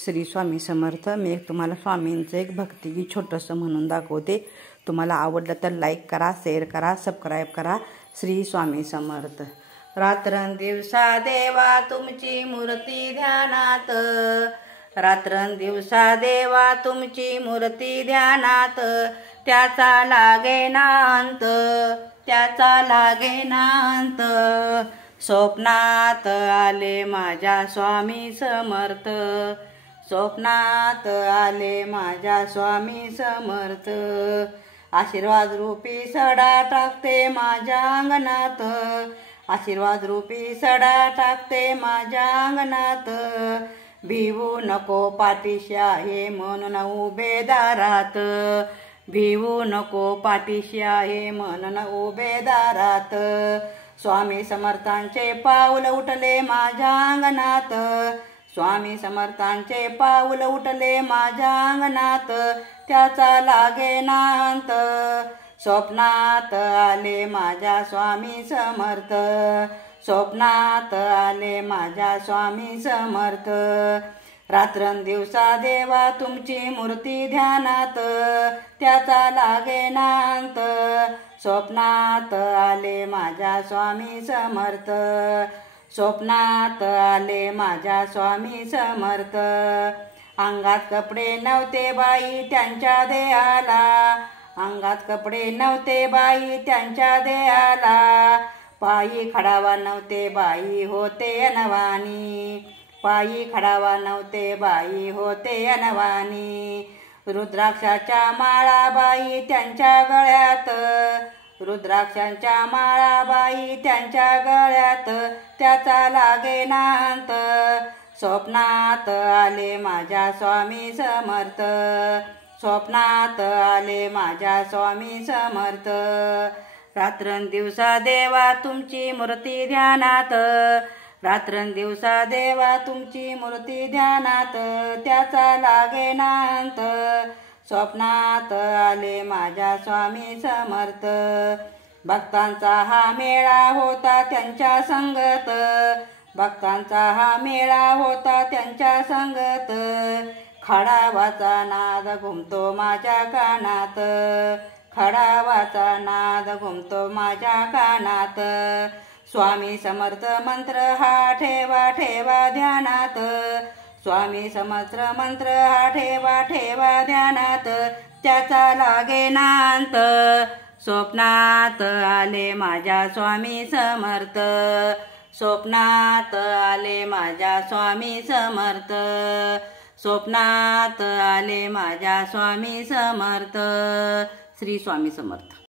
श्री स्वामी समर्थ। मी तुम्हाला स्वामींचं एक भक्तिगीत छोटंसं म्हणून दाखवते। तुम्हाला आवडलं तर लाईक करा, शेअर करा, सबस्क्राईब करा। श्री स्वामी समर्थ। रात्रंदिवसा देवा तुमची मूर्ती ध्यानात, रात्रंदिवसा देवा तुमची मूर्ती ध्यानात, त्याचा लागेना अंत, त्याचा लागेना अंत। स्वप्नात आले माझ्या स्वामी समर्थ, स्वप्नात आले माझ्या स्वामी समर्थ। आशीर्वाद रूपी सडा टाकते माझ्या अंगणात, आशीर्वाद रूपी सडा टाकते माझ्या अंगणात। भिवू नको पाठीशी आहे म्हणून उभे दारात, भिवू नको पाठीशी आहे म्हणून उभे दारात। स्वामी समर्थांचे पाऊल उठले माझ्या अंगणात, स्वामी समर्थांचे पाऊल उठले माझ्या अंगणात, त्याचा लागेना अंत। स्वप्नात आले माझ्या स्वामी समर्थ, स्वप्नात आले माझ्या स्वामी समर्थ। रात्रंदिवसा देवा तुमची मूर्ती ध्यानात, त्याचा लागेना अंत। स्वप्नात आले माझ्या स्वामी समर्थ, स्वप्नात आले माझ्या स्वामी समर्थ। अंगात कपडे नव्हते बाई त्यांच्या देहाला, अंगात कपडे नव्हते बाई त्यांच्या देहाला। पायी खडावा नव्हते बाई होते अनवाणी, पायी खडावा नव्हते बाई होते अनवाणी। रुद्राक्षाच्या माळा बाई त्यांच्या गळ्यात, रुद्राक्षांच्या माळा बाई त्यांच्या गळ्यात, त्याचा लागेना अंत। स्वप्नात आले माझ्या स्वामी समर्थ, स्वप्नात आले माझ्या स्वामी समर्थ। रात्रंदिवसा देवा तुमची मूर्ती ध्यानात, रात्रंदिवसा देवा तुमची मूर्ती ध्यानात, त्याचा लागेना अंत। स्वप्नात आले माझ्या स्वामी समर्थ। भक्तांचा हा मेळा होता त्यांच्या संगत, भक्तांचा हा मेळा होता त्यांच्या संगत। खडावाचा नाद घुमतो माझ्या कानात, खडावाचा नाद घुमतो माझ्या कानात। स्वामी समर्थ मंत्र हा ठेवा ठेवा ध्यानात, स्वामी समर्थ मंत्र हा ठेवा ठेवा ध्यानात, त्याचा लागेना अंत। स्वप्नात आले माझ्या स्वामी समर्थ, स्वप्नात आले माझ्या स्वामी समर्थ, स्वप्नात आले माझ्या स्वामी समर्थ। श्री स्वामी समर्थ।